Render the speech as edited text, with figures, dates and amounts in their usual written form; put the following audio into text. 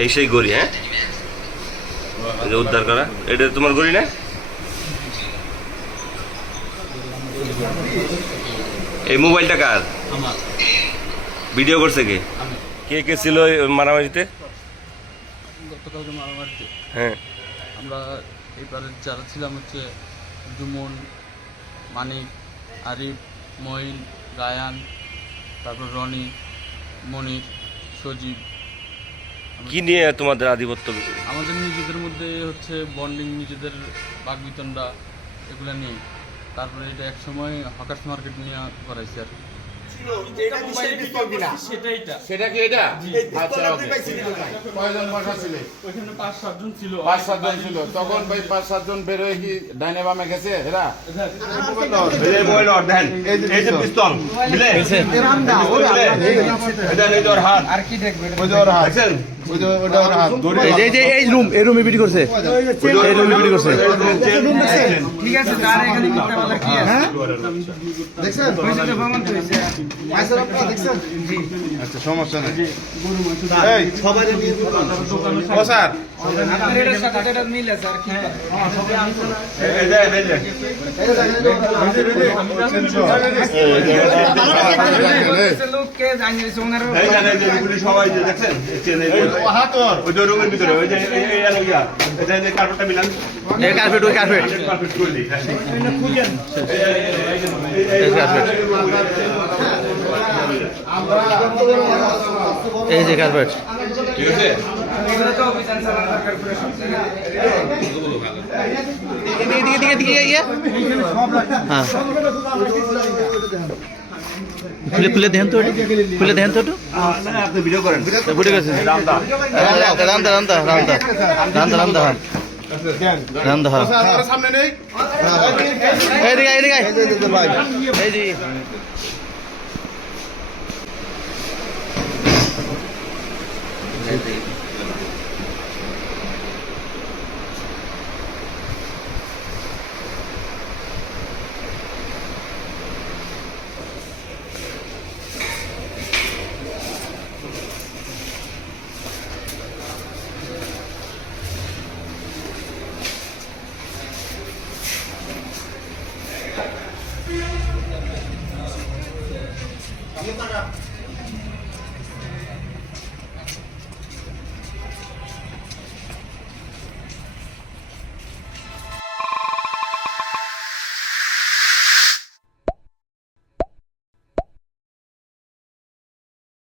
এই সেই গড়ি, হ্যাঁ, উদ্ধার করা। এটা তোমার গড়ি না? এই মোবাইলটা কার? আমার। ভিডিও করছে কে? কে কে ছিল মারামারিতে? গতকালকে মারামারিতে হ্যাঁ, আমরা এবারে যারা ছিলাম হচ্ছে জুমন, মানিক, আরিফ, মঈন, রায়ান, তারপর রনি, মনির, সজীব। কি নিয়ে তোমাদের আধিপত্য? আমাদের নিজেদের মধ্যে হচ্ছে বন্ডিং, নিজেদের বাকবিতণ্ডা এগুলো নিয়ে। তারপরে এটা এক সময় হকার্স মার্কেট নিয়ে করাইছে আর কি। সেটা কি এটা? আচ্ছা, কয়জন বসা ছিল? ওইখানে 5-7 জন ছিল। 5-7 জন ছিল। তখন ভাই 5-7 জন বের হয়ে কি ডাইনে বামে গেছে এরা? এই রুমে বিক্রি করছে, এই রুমে বিক্রি করছে। ঠিক আছে, তার এখানে মিথ্যা বলার কি আছে? দেখছেন হয়েছে তো প্রমাণ তো হয়েছে। আচ্ছা জি, আচ্ছা, সমস্যা নেই। এই সবাই নিয়ে ও স্যার, আপনার এটার সাথে এটা মিল আছে আর কি? সবাই আনছে না। লোককে জানিয়েছে ওনারা সবাই দেখছেন রুমের ভিতরে ওই যে কার্পেটটা মিলান, কার্পেট, ওই কার্পেট, কার্পেট করলি। এই যে কার্পেট। ঠিক আছে, এগুলো তো অভিযান চালানো দরকার করে সব জায়গায়। এদিকে হ্যাঁ, খুলে দেখেন তো, খুলে দেখেন তো একটু। আপনি ভিডিও করেন। বুঝে গেছে, রান্দা সামনে নেই। এদিকে এই যে